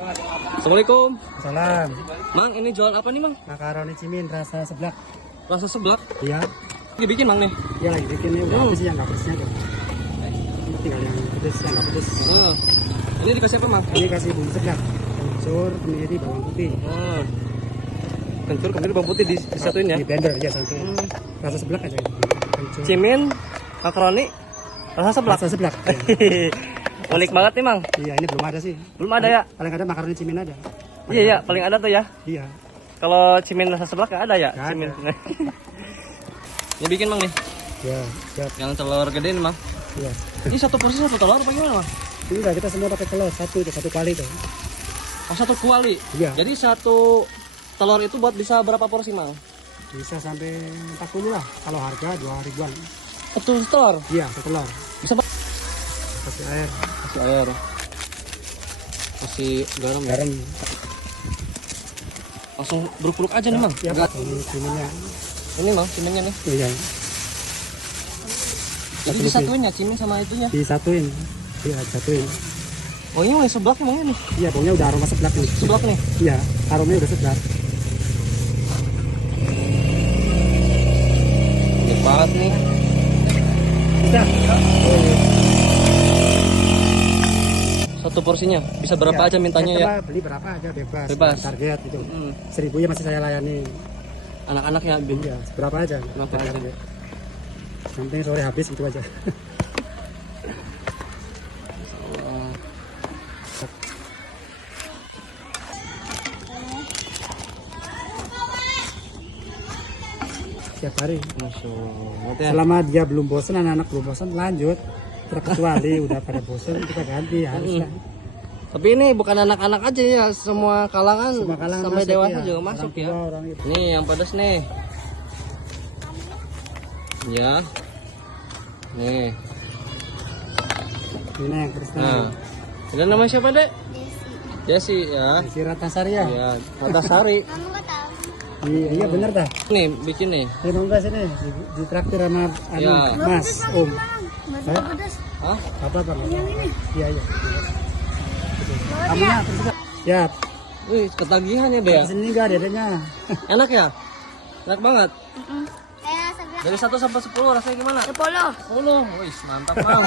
Assalamualaikum. Salam. Mang, ini jual apa nih, Mang? Makaroni cimin rasa seblak. Rasa seblak. Iya. Lagi bikin, Mang nih. Iya lagi bikin nih. Udah habis sih yang nggak pedesnya tuh. Tinggal yang pedes, yang nggak pedes. Ini dikasih apa, Mang? Ini kasih bumbu seblak. Kencur, kemiri, bawang putih. Kencur, kemudian bawang putih disatuin ya? Di blender ya santai. Rasa seblak aja. Kencur. Cimin, makaroni, rasa seblak. Rasa seblak. Unik banget nih, Mang. Iya ini belum ada sih. Belum ada ya? Paling ada makaroni cimin ada. Iya, ya, paling ada tuh ya. Iya. Kalau cimin rasa seblak nggak ada ya? Nggak Cimin. ada. Ini bikin, Mang nih. Ya, siap. Yang telur gede nih, Mang. Iya. Ini satu porsi satu telur apa gimana, Mang? Ini udah kita semua pakai telur satu kali tuh. Oh, satu kuali. Iya. Jadi satu telur itu buat bisa berapa porsi, Mang? Bisa sampai 40 lah. Kalau harga 2.000-an. Satu telur. Iya, satu telur. Bisa Kasih air. kasih air. Kasih garam ya. Garam. Langsung beruk-beruk aja nih, Mang. Iya, Pak. Ini ciminnya. Ini, Mang, ciminnya nih. Iya. Jadi disatuin ya cimin sama itunya. Disatuin. Iya, disatuin. Oh, ini yang seblak Mang ini. Iya, pokoknya udah aroma seblak nih. Seblak nih. Iya, aromanya udah seblak. Gede banget nih. Sudah. Satu porsinya bisa berapa Iya. aja mintanya ya? Beli berapa aja bebas. Bebas. Target itu. 1.000 ya masih saya layani. Anak-anak ya, Bin. Iya, berapa aja. Berapa aja. Yang penting sore habis itu aja. Setiap hari. Masya Allah. Ya. Selama dia belum bosan, anak-anak belum bosan, lanjut. Terkecuali udah pada bosan, kita ganti harus lah. Tapi ini bukan anak-anak aja ya, semua kalangan, Semua kalangan sampai masuk, dewasa ya. juga Orang masuk tua, ya. orang itu. Nih yang pedas nih. Ya. Nih. Ini yang terus. Nah. Ini nama siapa, Dek? Jesse ya. Si Ratnasari ya? Iya, Antasari. Iya bener dah. Nih, bikin nih. Ini nonggas ini di traktir sama Ya. Mas Om. Hah? Apa bang? Iya iya. Kamunya terus ya. Wih, ketagihan ya, Dek ya? Sini enggak dedenya. Enak ya? Enak banget. Dari 1 sampai 10 rasanya gimana? 10. 10. Wih, mantap, Bang.